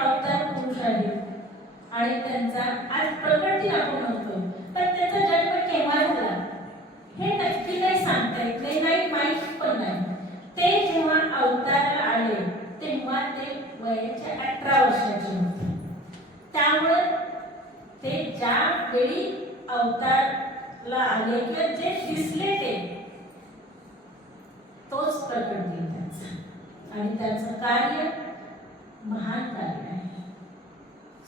अवतार पुरुष आहेत आणि त्यांचा आज प्रकट दिन आपण म्हणतो पण त्याचा जन्म केव्हा झाला? हे नक्की नाही सांगता येत नाही नाही माहीत पण नाही. ते जेव्हा अवताराला आले तेव्हा ते वयाच्या अठरा वर्षाचे होते. त्यामुळे ते ज्या वेळी अवतारला आले किंवा जे दिसले ते तोच प्रकट दिन त्यांचा. आणि त्याचं कार्य महान कार्य आहे.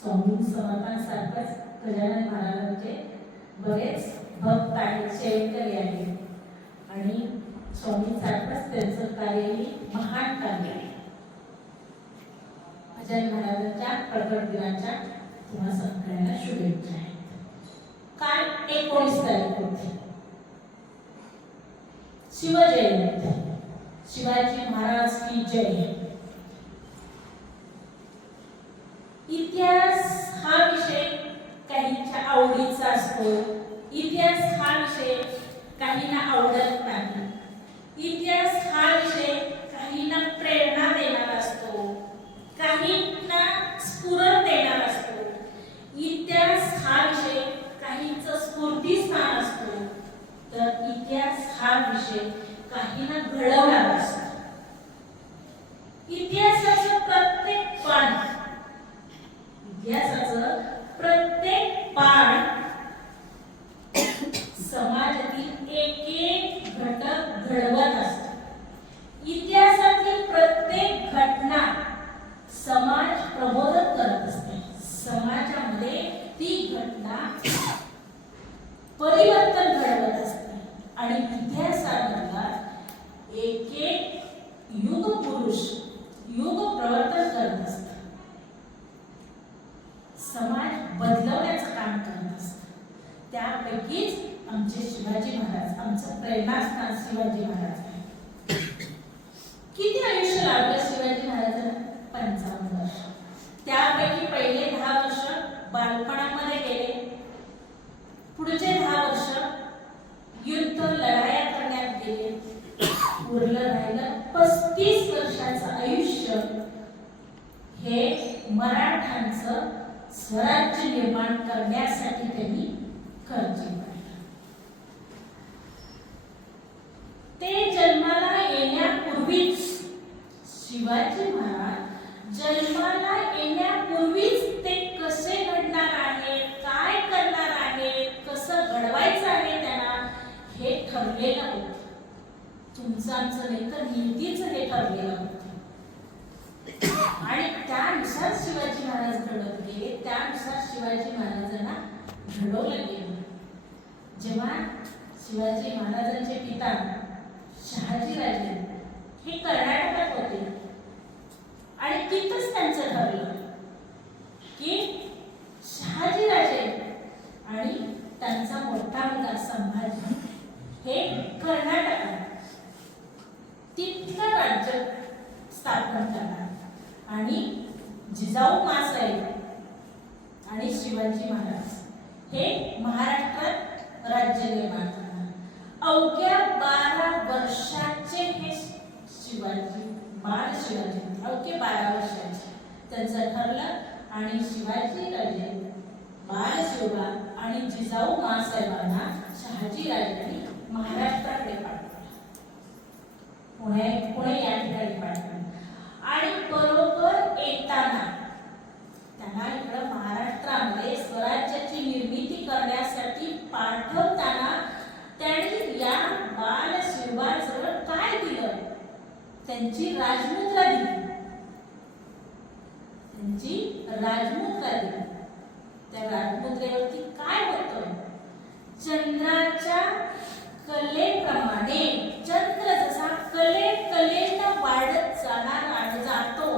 स्वामी समर्थांसारखंच गजानन महाराजांचे बरेच भक्त आहेत शेतकरी आहेत. आणि स्वामींसारखंच त्यांचं कार्यही महान कार्य आहे. गजानन महाराजांच्या प्रकट दिनाच्या तुम्हा सगळ्यांना शुभेच्छा आहेत. काल एकोणीस तारीख होती. शिवजयंती. शिवाजी महाराज की जय इतिहास हा विषय काहींच्या आवडीचा असतो. इतिहास हा विषय काहींना आवडत नाही. इतिहास हा विषय काहींना प्रेरणा देणारा असतो. काहींना स्फुरण देणारा असतो. इतिहास हा विषय काहींचं स्फूर्तीस्थान असतो. तर इतिहास हा विषय काहींना घडवणारा असतो. इतिहासाचं प्रत्येक पान इतिहासाचं प्रत्येक पान समाजातील एक एक घटक घडवत असतो इतिहासातील प्रत्येक घटना समाज प्रबोधन करत असते समाजामध्ये ती घटना परिवर्तन घडवत असते आणि विद्यासागरला एक एक युग पुरुष युग प्रवर्तन करत असतात. समाज बदलवण्याचं काम करत असतात. त्यापैकीच आमचे शिवाजी महाराज आमचं प्रेरणास्थान शिवाजी महाराज आहे. किती आयुष्य लागलं शिवाजी महाराजांना? पंचावन्न वर्ष. त्यापैकी पहिले दहा वर्ष बालपणामध्ये गेले पुढचे दहा वर्ष युद्ध लढाया करण्यात गेले उरलं राहिलं पस्तीस वर्षाचं आयुष्य हे मराठांचं स्वराज्य निर्माण करण्यासाठी त्यांनी खर्च ते जन्माला येण्यापूर्वीच शिवाजी महाराज जन्माला येण्यापूर्वीच ते कसे घडणार आहे काय करणार आहे कसं घडवायचं आहे त्यांना हे ठरलेलं होतं. तुमचं आमचं नाही तर हिंदीचं हे ठरलेलं होतं. त्यानुसार शिवाजी महाराज घडवत गेले त्यानुसार शिवाजी महाराजांना घडवलं गेलं. जेव्हा शिवाजी महाराजांचे पिता शहाजीराजे हे कर्नाटकात होते आणि तिथंच त्यांचं ठरलं की शहाजीराजे आणि त्यांचा मोठा मुलगा संभाजी हे कर्नाटकात तिथलं राज्य स्थापन करणार आणि जिजाऊ मासाहेब आणि शिवाजी महाराज. हे महाराष्ट्रात राज्य निर्माण करणार. अवघ्या बारा वर्षाचे हे शिवाजी बाळ शिवाजी अवघे बारा वर्षाचे. त्यांचं ठरलं आणि शिवाजी राजे बाळ शिवबा आणि जिजाऊ मासाहेबांना शहाजी राजांनी महाराष्ट्राकडे पाठवलं. पुणे पुणे या ठिकाणी पाठवलं. त्यांची राजमुद्रा दिली. त्यांची राजमुद्रा दिली. त्या राजमुद्रेवरती काय होत? चंद्राच्या कलेप्रमाणे चंद्र जसा कले कलेनं वाढत जाणार जातो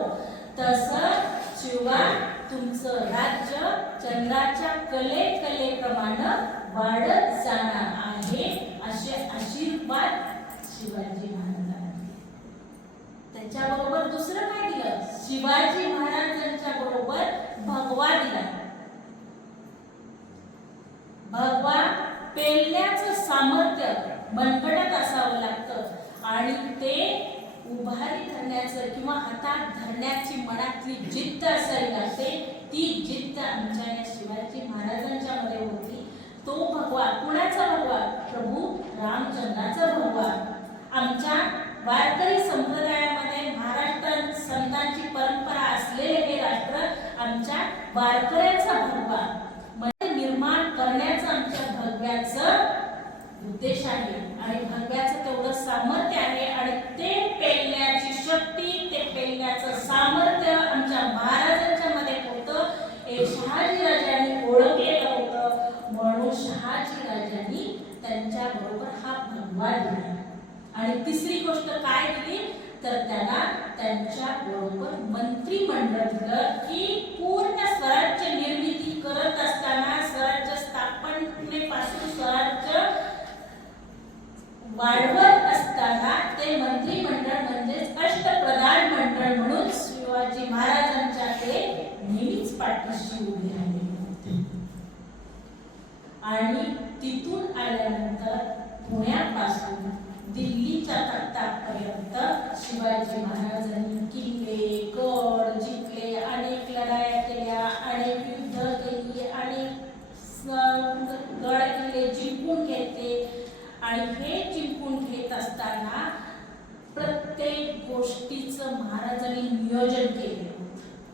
तसं शिवा तुमचं राज्य चंद्राच्या कले कलेप्रमाणं वाढत जाणार आहे असे आशीर्वाद शिवाजी महाराज. त्याच्याबरोबर दुसरं काय दिलं? शिवाजी महाराजांच्या बरोबर भगवा दिला. भगवा पेलण्याचं सामर्थ्य मनगटात असावं लागतं आणि ते उभारी धरण्याचं किंवा हातात धरण्याची मनातली जिद्द असावी लागते. ती जिद्द आमच्या या शिवाजी महाराजांच्या मध्ये होती. तो भगवा कुणाचा भगवा? प्रभू रामचंद्राचा भगवा. आमच्या वारकरी संप्रदायामध्ये महाराष्ट्र संतांची परंपरा असलेले हे राष्ट्र आमच्या वारकऱ्याचा भगवा. म्हणजे निर्माण करण्याचं आमच्या भगव्याचं उद्देश आहे. आणि भगव्याचं तेवढं सामर्थ्य आहे आणि ते पेलण्याची शक्ती ते पेलण्याचं सामर्थ्य आमच्या महाराजांच्या मध्ये होतं. हे शहाजी राजांनी ओळखलेलं होतं. म्हणून शहाजी राजांनी त्यांच्या बरोबर हा भगवा दिला. आणि तिसरी गोष्ट काय दिली? तर त्याला त्यांच्या बरोबर मंत्रिमंडळ दिलं की पूर्ण स्वराज्य निर्मिती करत असताना स्वराज्य स्थापनेपासून स्वराज्य वाढवत असताना ते मंत्रिमंडळ म्हणजेच अष्टप्रधान मंडळ म्हणून शिवाजी महाराजांच्या ते नेहमीच पाठीशी उभे राहिले. होते आणि तिथून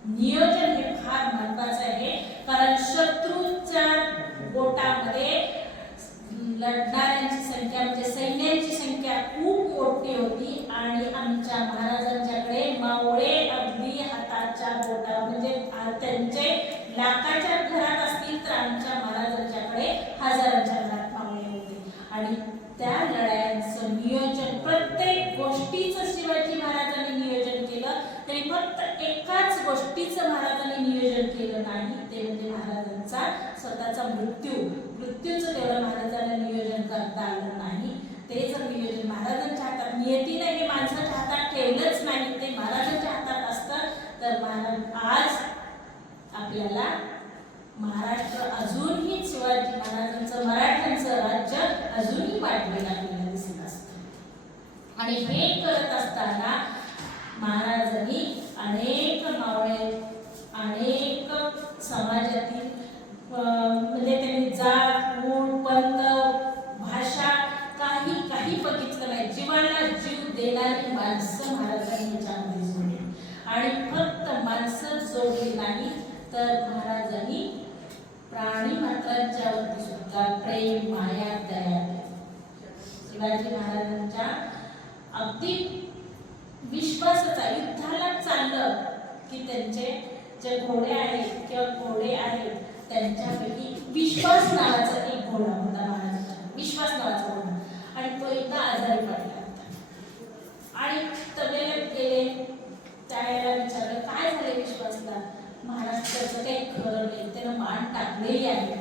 नियोजन हे फार महत्वाचं आहे. कारण शत्रूच्या गोटामध्ये लढणाऱ्यांची संख्या म्हणजे सैन्याची संख्या खूप मोठी होती. आणि आमच्या महाराजांच्याकडे मावळे अगदी हाताच्या बोटा म्हणजे त्यांचे लाखाच्या घरात असतील तर आमच्या महाराजांच्याकडे हजाराच्या घरात मावळे होते. आणि त्या लढायांचं नियोजन प्रत्येक गोष्टीचं शिवाजी महाराजांनी नियोजन केलं तरी फक्त एकाच गोष्टीचं महाराजांनी नियोजन केलं नाही ते म्हणजे महाराजांचा स्वतःचा मृत्यू. मृत्यूचं तेवढं महाराजांना नियोजन करता आलं नाही. ते जर नियोजन महाराजांच्या हातात. नियतीने हे माणसाच्या हातात ठेवलंच नाही. ते महाराजांच्या हातात असतं. तर महाराज आज आपल्याला महाराष्ट्र अजूनही शिवाजी महाराजांचं मराठ्यांचं राज्य अजूनही वाढलेलं आपल्याला दिसत असतं. आणि हे करत असताना महाराजांनी अनेक मावळे अनेक समाजातील म्हणजे त्यांनी जात गुण पंत भाषा काही काही बघितलं नाही. जीवाला जीव देणारी माणसं महाराजांनी याच्यामध्ये जोडली. आणि फक्त माणसं जोडली नाही तर महाराजांनी प्राणी मात्रांच्या वरती सुद्धा प्रेम माया दया शिवाजी महाराजांच्या अगदी विश्वासाचा युद्धाला चाललं की त्यांचे जे घोडे आहेत किंवा घोडे आहेत त्यांच्यापैकी विश्वास नावाचा एक घोडा होता महाराजांचा विश्वास नावाचा घोडा. आणि तो एकदा आजारी पडला होता. आणि तबेल्यात गेले. त्याला विचारलं काय झाले विश्वासला? महाराज त्याचं काही खरं नाही. त्यानं मान टाकलेली आहे.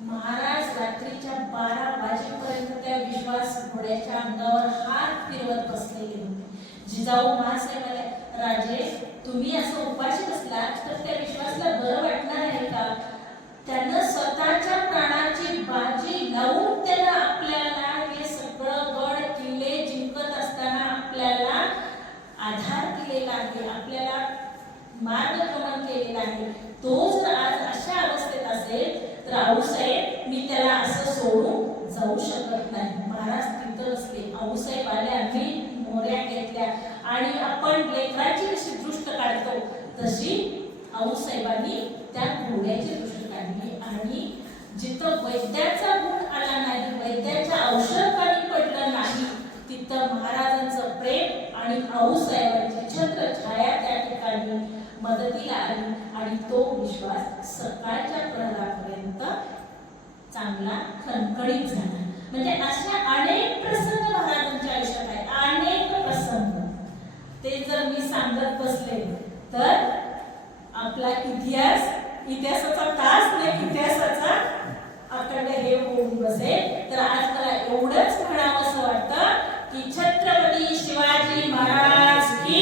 महाराज रात्रीच्या बारा वाजेपर्यंत त्या विश्वास घोड्याच्या अंगावर हात फिरवत बसलेले होते. जिजाऊ महासाहेबाला राजे तुम्ही असं उपाशी बसलात तर त्या विश्वासला बरं वाटणार आहे का? त्यानं स्वतःच्या प्राणाची बाजी लावून त्यानं आपल्याला हे सगळं गड किल्ले जिंकत असताना आपल्याला आधार दिलेला आहे आपल्याला मार्गक्रमण केलेला आहे. तो जर आज अशा अवस्थेत असेल तर आऊसाहेब मी त्याला असं सोडून जाऊ शकत नाही. महाराज तिथं असले आऊसाहेब आले आम्ही साहेबांनी त्या घोड्याचे दृष्ट काढली आणि जिथं वैद्याचा गुण आला नाही वैद्याच्या औषध पाणी पडलं नाही तिथं महाराजांचं प्रेम आणि आऊसाहेबांची छत्र छाया त्या ठिकाणी मदतीला आली आणि तो विश्वास सकाळच्या प्रहरापर्यंत चांगला खणखणीत झाला. म्हणजे अशा अनेक प्रसंग महाराजांच्या आयुष्यात आहेत. अनेक प्रसंग. ते जर मी सांगत बसले तर आपला इतिहास इतिहासाचा तास नाही इतिहासाचा अखंड हे होऊन बसेल तर आज मला एवढंच म्हणावं असं वाटतं की छत्रपती शिवाजी महाराज की